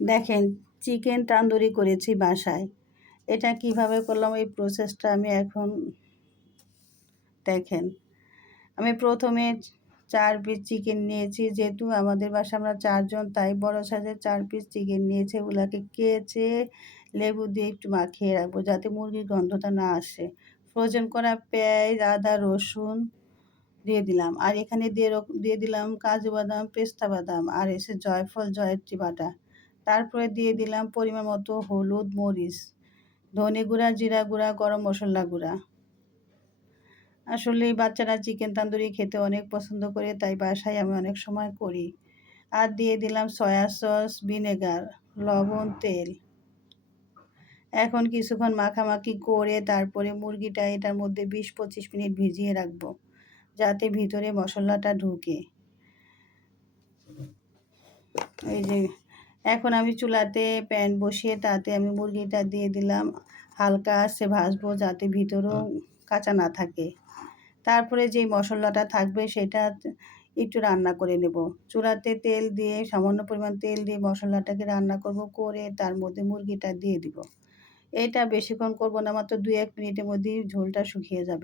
দেখেন, চিকেন তান্দুরি করেছি বাসায়। এটা কিভাবে করলাম এই প্রসেসটা আমি এখন দেখেন। আমি প্রথমে 4 পিস চিকেন নিয়েছি, যেহেতু আমাদের বাসায় আমরা 4 জন, তাই বড় সাইজের 4 পিস চিকেন নিয়েছি। ওগুলাকে কেচে লেবু দিয়ে একটু মাখিয়ে রাখবো যাতে মুরগির গন্ধটা না আসে। ফ্রোজেন করা পেঁয়াজ, আদা, রসুন দিয়ে দিলাম। আর এখানে দিয়ে দিলাম কাজু বাদাম, পেস্তা বাদাম আর জয়ফল, জয়ত্রী বাটা। তারপরে দিয়ে দিলাম পরিমাণ মতো হলুদ, মরিচ, ধনে গুঁড়া, জিরা গুঁড়া, গরম মশলা গুঁড়া। আসলে বাচ্চারা চিকেন তান্দুরি খেতে অনেক পছন্দ করে, তাই বাসায় আমি অনেক সময় করি। আর দিয়ে দিলাম সয়া সস, ভিনেগার, লবণ, তেল। এখন কিছুক্ষণ মাখামাখি করে তারপরে মুরগিটা এটার মধ্যে 20-25 মিনিট ভিজিয়ে রাখবো যাতে ভিতরে মশলাটা ঢুকে। এই যে এখন আমি চুলাতে প্যান বসিয়ে তাতে আমি মুরগিটা দিয়ে দিলাম। হালকা আঁচে ভাজবো যাতে ভিতরেও কাঁচা না থাকে। তারপরে যেই মশলাটা থাকবে সেটা একটু রান্না করে নেব। চুলাতে তেল দিয়ে, সামান্য পরিমাণ তেল দিয়ে মশলাটাকে রান্না করব, করে তার মধ্যে মুরগিটা দিয়ে দিব। এটা বেশিক্ষণ করব না, মাত্র 2-1 মিনিটের মধ্যেই ঝোলটা শুকিয়ে যাবে।